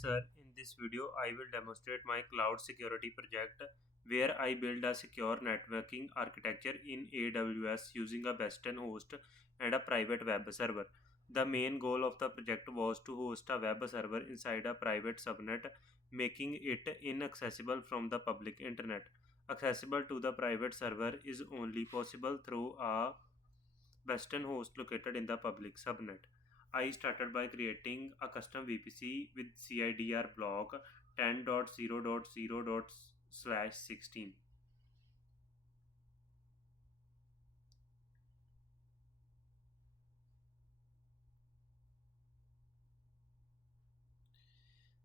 sir. In this video, I will demonstrate my cloud security project where I build a secure networking architecture in AWS using a Basiton host and a private web server. The main goal of the project was to host a web server inside a private subnet, making it inaccessible from the public internet. Accessible to the private server is only possible through a Western host located in the public subnet. I started by creating a custom VPC with CIDR block 10.0.0./16.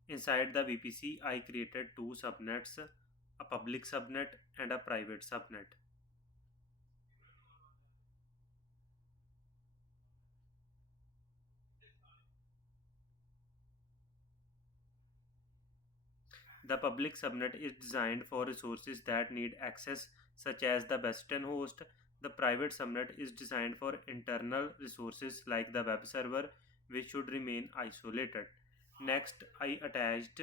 Inside the VPC, I created two subnets, a public subnet and a private subnet. The public subnet is designed for resources that need access, such as the Western host. The private subnet is designed for internal resources like the web server, which should remain isolated. Next, I attached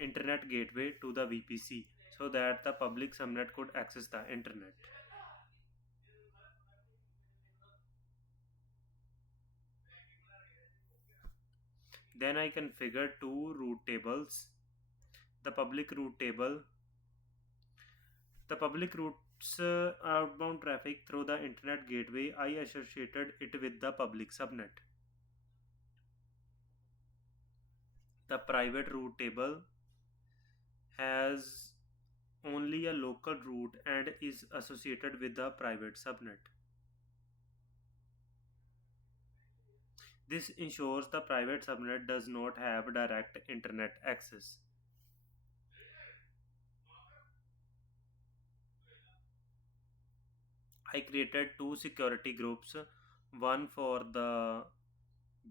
internet gateway to the VPC so that the public subnet could access the internet. Then I configured two route tables. The public route table The public routes outbound traffic through the internet gateway. I associated it with the public subnet. The private route table has only a local route and is associated with the private subnet. This ensures the private subnet does not have direct internet access. I created two security groups, one for the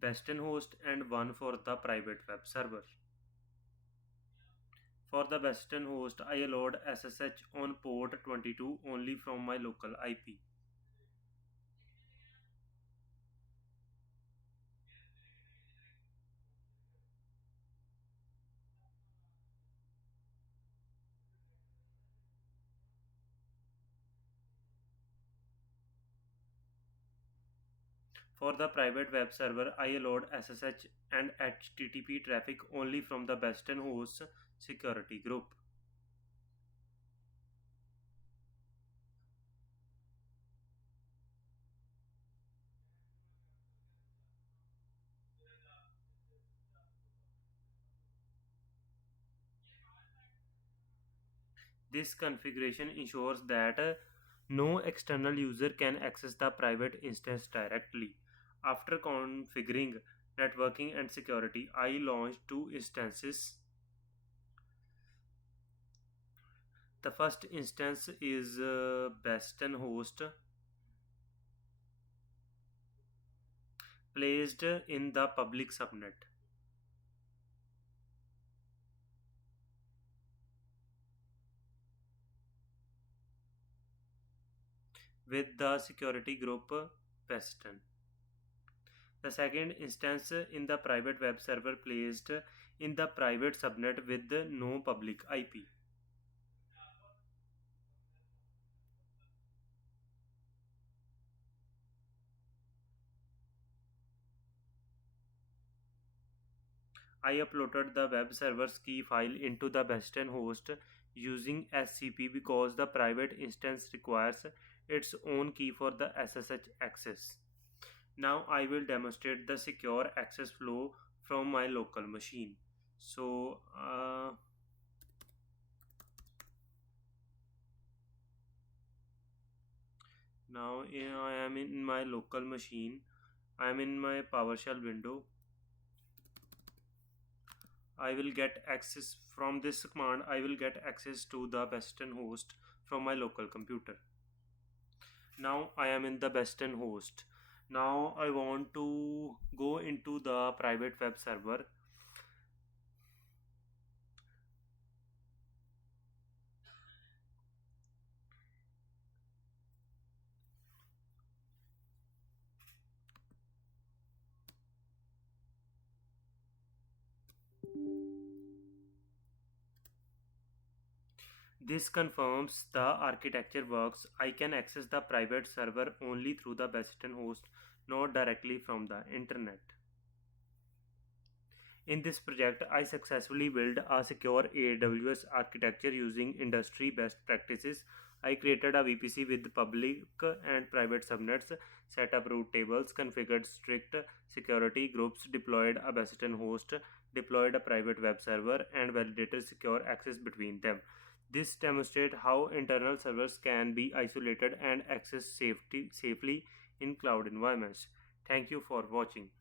Western host and one for the private web server. For the Western host, I allowed SSH on port 22 only from my local IP. For the private web server, I allowed SSH and HTTP traffic only from the Western host security group. This configuration ensures that no external user can access the private instance directly. After configuring networking and security, I launched two instances. The first instance is Bastion host placed in the public subnet with the security group Bastion. The second instance in the private web server placed in the private subnet with no public IP. I uploaded the web server's key file into the Bastion host using SCP because the private instance requires its own key for the SSH access. Now I will demonstrate the secure access flow from my local machine. So now I am in my local machine. I am in my PowerShell window. I will get access from this command. I will get access to the Western host from my local computer. Now I am in the Western host. Now I want to go into the private web server. This confirms the architecture works. I can access the private server only through the Basiton host, not directly from the internet. In this project, I successfully built a secure AWS architecture using industry best practices. I created a VPC with public and private subnets, set up route tables, configured strict security groups, deployed a Bastion host, deployed a private web server, and validated secure access between them. This demonstrates how internal servers can be isolated and accessed safely in cloud environments. Thank you for watching.